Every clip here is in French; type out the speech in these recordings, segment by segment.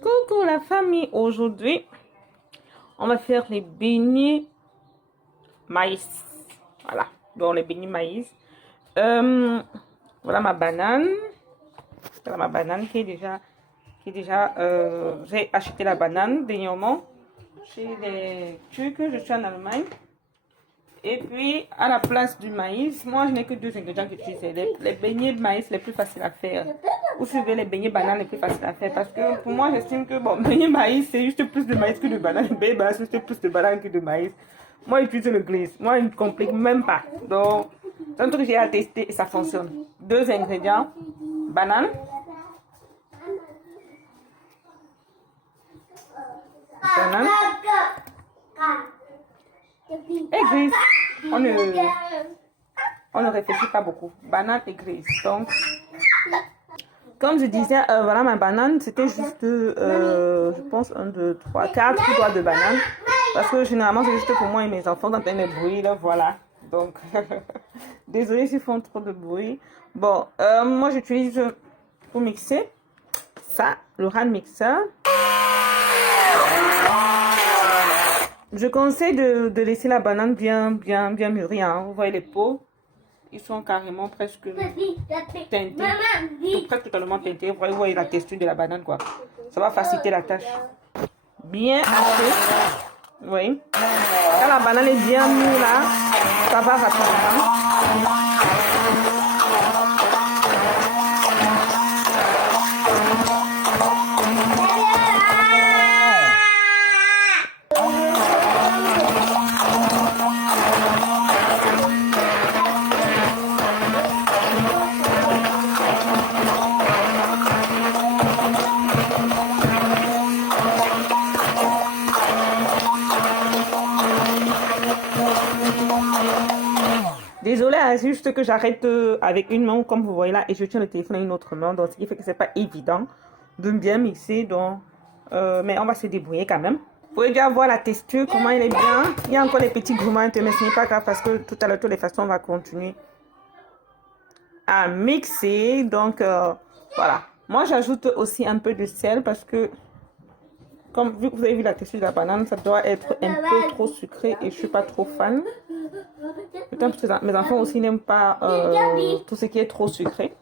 Coucou la famille, aujourd'hui on va faire les beignets maïs. Voilà, donc les beignets maïs. Voilà ma banane. Voilà ma banane qui est déjà j'ai acheté la banane dernièrement chez les Turcs, je suis en Allemagne. Et puis, à la place du maïs, moi, je n'ai que deux ingrédients que j'utilise. Les beignets de maïs les plus faciles à faire. Ou suivez les beignets bananes les plus faciles à faire. Parce que pour moi, j'estime que, bon, beignets maïs, c'est juste plus de maïs que de banane. Beignets maïs, c'est plus de banane que de maïs. Moi, j'utilise le glaze. Moi, il ne complique même pas. Donc, c'est un truc que j'ai à tester et ça fonctionne. Deux ingrédients. Banane. Banane. Et grise. On ne réfléchit pas beaucoup. Banane et grise. Donc, comme je disais, voilà ma banane, c'était juste, je pense, 1, 2, 3, 4 doigts de banane. Parce que généralement, c'est juste pour moi et mes enfants quand ils bruit, là, voilà. Donc, désolé s'ils font trop de bruit. Bon, moi j'utilise pour mixer ça, le hand mixer. Je conseille de laisser la banane bien mûrie. Hein. Vous voyez les peaux, ils sont carrément presque teintés, presque totalement teintés. Vous voyez la texture de la banane, quoi. Ça va faciliter la tâche. Bien hachée. Vous voyez. Quand la banane est bien mûre là, ça va rapidement. Désolée, c'est juste que j'arrête avec une main comme vous voyez là et je tiens le téléphone à une autre main, donc ce qui fait que c'est pas évident de bien mixer, donc mais on va se débrouiller quand même. Vous pouvez déjà voir la texture, comment elle est bien. Il y a encore les petits gruments, mais ce n'est pas grave parce que tout à l'heure, de toutes les façons, on va continuer à mixer. Donc voilà. Moi, j'ajoute aussi un peu de sel parce que comme vu que vous avez vu la texture de la banane, ça doit être un peu trop sucré et je suis pas trop fan. Parce que mes enfants aussi n'aiment pas tout ce qui est trop sucré.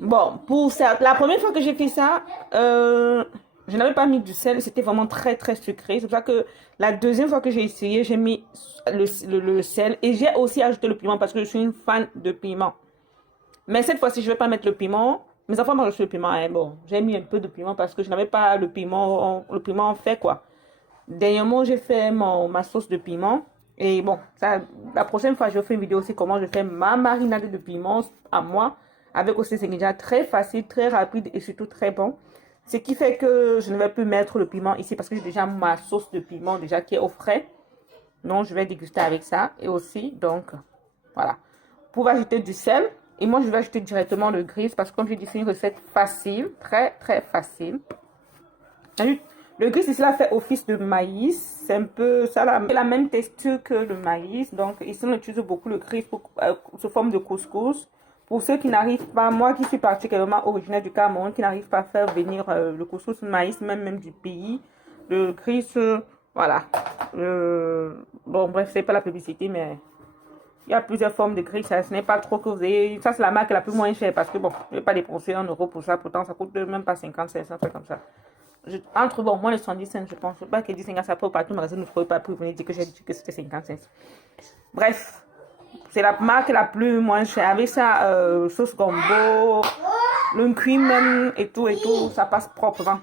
Bon, pour ça, la première fois que j'ai fait ça, je n'avais pas mis du sel, c'était vraiment très sucré. C'est pour ça que la deuxième fois que j'ai essayé, j'ai mis le sel et j'ai aussi ajouté le piment parce que je suis une fan de piment. Mais cette fois-ci, je ne vais pas mettre le piment. Mes enfants mangent le piment. Hein. Bon, j'ai mis un peu de piment parce que je n'avais pas le piment. Le piment fait quoi? Dernièrement, j'ai fait ma sauce de piment. Et bon, ça, la prochaine fois, je ferai une vidéo aussi comment je fais ma marinade de piment à moi. Avec aussi des ingrédients très faciles, très rapides et surtout très bons. Ce qui fait que je ne vais plus mettre le piment ici parce que j'ai déjà ma sauce de piment déjà qui est au frais. Donc, je vais déguster avec ça. Et aussi, donc, voilà. Vous pouvez ajouter du sel. Et moi, je vais ajouter directement le grise parce que comme je dis, c'est une recette facile. Très facile. Le gris ici, là, fait office de maïs. C'est un peu, ça a la même texture que le maïs. Donc, ici, on utilise beaucoup le gris sous forme de couscous. Pour ceux qui n'arrivent pas, moi qui suis particulièrement originaire du Cameroun, qui n'arrive pas à faire venir le couscous maïs, même du pays, le gris, voilà. Bon, bref, c'est pas la publicité, mais il y a plusieurs formes de gris. Ce n'est pas trop que vous avez. Ça, c'est la marque la plus moins chère parce que, bon, je ne vais pas dépenser 1 euro pour ça. Pourtant, ça coûte même pas 50 cents, un truc comme ça. Entre, bon, moins de 70 cents, je pense. Je ne sais pas que 10 cents, ça peut partout, mais vous ne trouvez pas pour venir dire que j'ai dit que c'était 50 cents. Bref, c'est la marque la plus moins chère. Avec ça, sauce gombo, le cuit même et tout, ça passe proprement.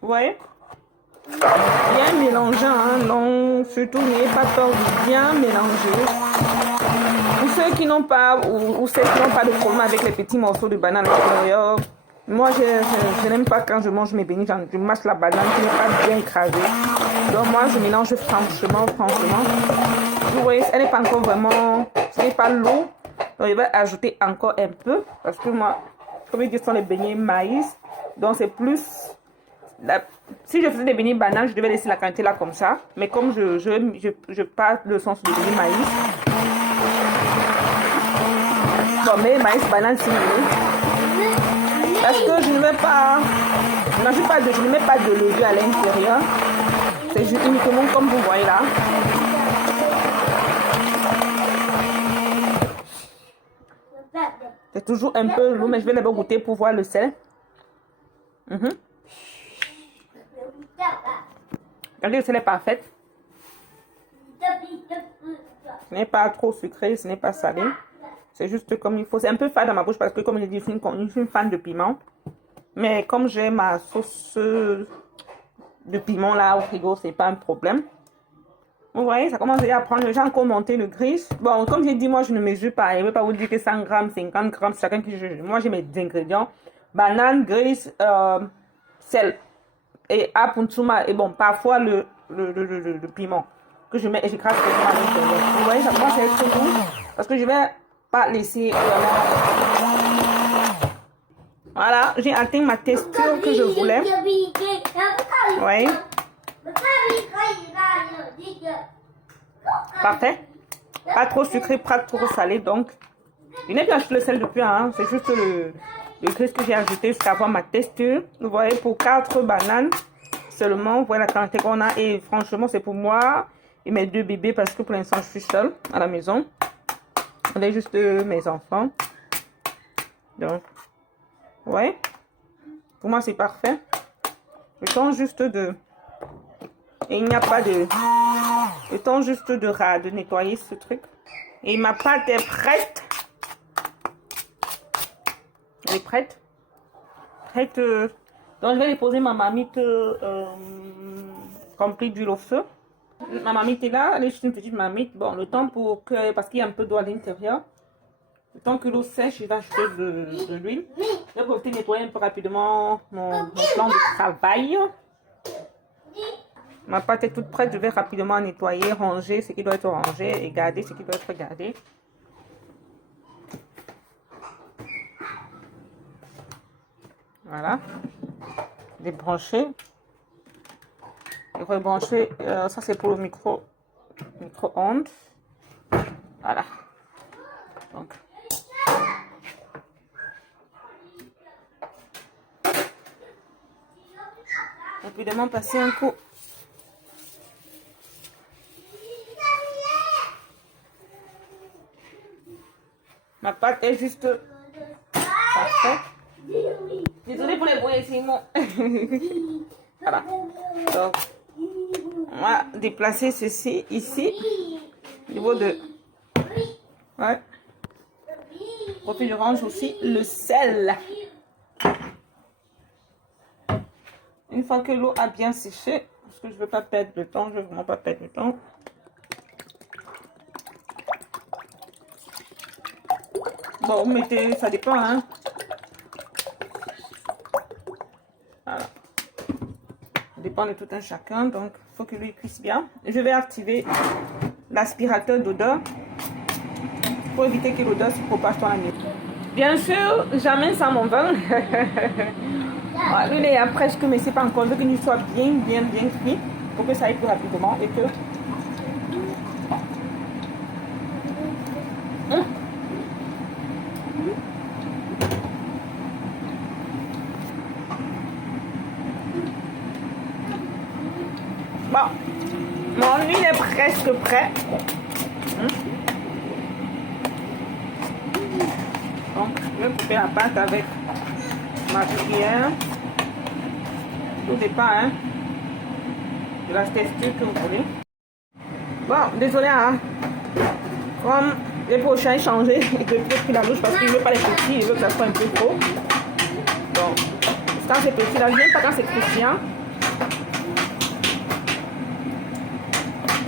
Vous voyez? Bien mélangeant, hein? Non, surtout n'ayez pas peur de bien mélanger. Pour ceux qui n'ont pas ou ceux qui n'ont pas de problème avec les petits morceaux de banane à l'intérieur, moi je n'aime pas quand je mange mes beignets, je mâche la banane qui n'est pas bien écrasée. Donc moi je mélange franchement. Vous voyez, elle n'est pas encore vraiment, ce n'est pas lourd. Donc je vais ajouter encore un peu parce que moi, comme je dis, ce sont les beignets maïs. Donc c'est plus... Si je faisais des beignets bananes, je devais laisser la quantité là comme ça. Mais comme je pars le sens de beignets maïs. Bon, mais maïs banane si vous voulez. Parce que je ne mets pas... Je ne mets pas de levure à l'intérieur. C'est uniquement comme vous voyez là. C'est toujours un peu lourd, mais je vais d'abord goûter pour voir le sel. Regardez, le sel est parfait. Ce n'est pas trop sucré, ce n'est pas salé. C'est juste comme il faut. C'est un peu fade dans ma bouche parce que, comme je dis, je suis une fan de piment. Mais comme j'ai ma sauce de piment là au frigo, c'est pas un problème. Vous voyez, ça commence déjà à prendre. J'ai encore monté le gris. Bon, comme j'ai dit, moi je ne mesure pas. Je ne vais pas vous dire que 100 grammes, 50 grammes, c'est chacun qui juge. Moi j'ai mes ingrédients: banane, gris, sel et apuntsuma. Et bon, parfois le piment que je mets et j'écrase à l'intérieur. Vous voyez, ça commence à être doux parce que je vais pas laisser vraiment. Voilà, j'ai atteint ma texture que je voulais. Oui. Parfait. Pas trop sucré, pas trop salé. Donc, je n'ai pas ajouté le sel depuis. Hein. C'est juste le gris que j'ai ajouté jusqu'à avoir ma texture. Vous voyez, pour 4 bananes seulement. Vous voyez la quantité qu'on a. Et franchement, c'est pour moi et mes 2 bébés parce que pour l'instant, je suis seule à la maison. Avec juste mes enfants. Donc, ouais. Pour moi, c'est parfait. Le temps juste de... Et il n'y a pas de... Le temps juste de nettoyer ce truc. Et ma pâte est prête. Elle est prête. Prête. Donc, je vais déposer ma marmite remplie d'huile au feu. Ma marmite est là. Elle est juste une petite marmite. Bon, le temps pour que... Parce qu'il y a un peu d'eau à l'intérieur. Le temps que l'eau sèche, je vais ajouter de l'huile. Je vais profiter de nettoyer un peu rapidement mon plan de travail. Ma pâte est toute prête. Je vais rapidement nettoyer, ranger ce qui doit être rangé et garder ce qui doit être gardé. Voilà. Débrancher. Et rebrancher. Ça, c'est pour le micro-ondes. Voilà. Donc. Rapidement passer un coup. Ma pâte est juste parfaite. Désolée pour les bruits, c'est mon... Voilà. Donc, on va déplacer ceci ici. Au niveau de... Ouais. Et puis je range aussi le sel. Une fois que l'eau a bien séché, parce que je ne veux pas perdre de temps, je ne veux vraiment pas perdre de temps. Bon, vous mettez, ça dépend, hein. Voilà. Ça dépend de tout un chacun, donc il faut que l'huile cuise bien. Je vais activer l'aspirateur d'odeur pour éviter que l'odeur se propage dans la maison. Bien sûr, jamais sans mon vin. L'huile est presque, mais c'est pas encore. Je veux qu'il soit bien cuit pour que ça aille plus rapidement et que... Bon, mon huile est presque prête. Donc, je vais couper la pâte avec ma cuillère. Tout dépend, hein, de la texture que vous voulez. Bon, désolé, hein. Comme les prochains changé et que j'ai pris la douche parce qu'il ne veut pas les petits, il veut que ça soit un peu trop. Bon, quand c'est petit, là, je n'aime pas quand c'est croustillant.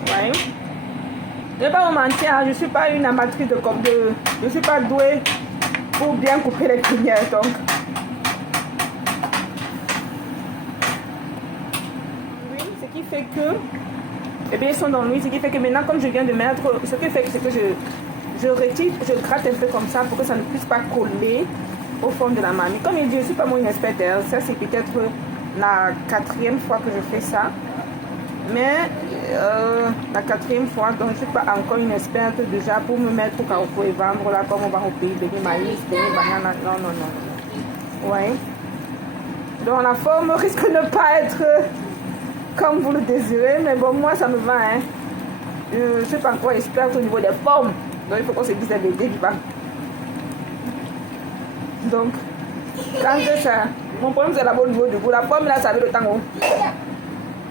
Ouais. Je ne vais pas vous mentir, hein, je ne suis pas une amatrice de comme de. Je ne suis pas douée pour bien couper les cuillères, donc. Oui, ce qui fait que les beignets sont dans l'huile, ce qui fait que maintenant, comme je viens de mettre, ce qui fait que c'est que je retire, je gratte un peu comme ça pour que ça ne puisse pas coller au fond de la marmite. Comme il dit, je ne suis pas moi une experte. Ça, c'est peut-être la 4e fois que je fais ça. Mais la 4e fois, donc je ne suis pas encore une experte déjà pour me mettre au carrefour et vendre là comme on va au pays, béni maïs, béni banane. Non, non, non. Ouais. Donc la forme risque de ne pas être comme vous le désirez, mais bon, moi ça me va. Hein. Je ne suis pas encore experte au niveau des formes. Donc il faut qu'on se dise la vérité du bas. Donc, quand ça, mon problème c'est d'abord au niveau du goût. La forme là, ça veut le temps.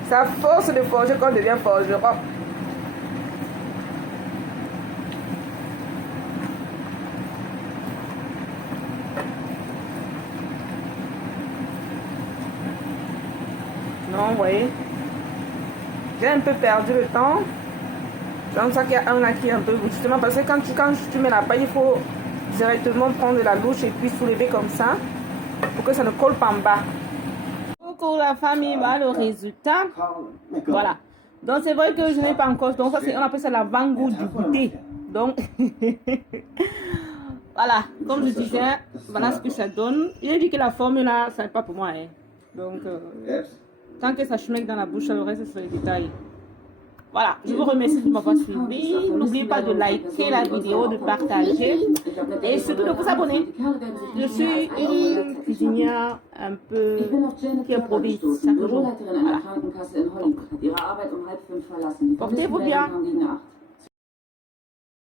Ça force de forger qu'on devient forgeron. Non, vous voyez. J'ai un peu perdu le temps. C'est comme ça qu'il y a un là qui est un peu... Justement, parce que quand tu mets la paille, il faut directement prendre la louche et puis soulever comme ça pour que ça ne colle pas en bas. Coucou la famille, voilà le résultat. Voilà. Donc c'est vrai que je n'ai pas encore... Donc ça, on appelle ça l'avant-goût du goûter. Donc... voilà, comme je disais, voilà ce que ça donne. Il a dit que la forme là, ça n'est pas pour moi. Hein. Donc, tant que ça schmecke dans la bouche, le reste, c'est les détails. Voilà, je vous remercie de m'avoir suivi. N'oubliez pas de liker la vidéo, de partager et surtout de vous abonner. Je suis une cuisinière un peu qui improvise chaque jour. Voilà. Portez-vous bien.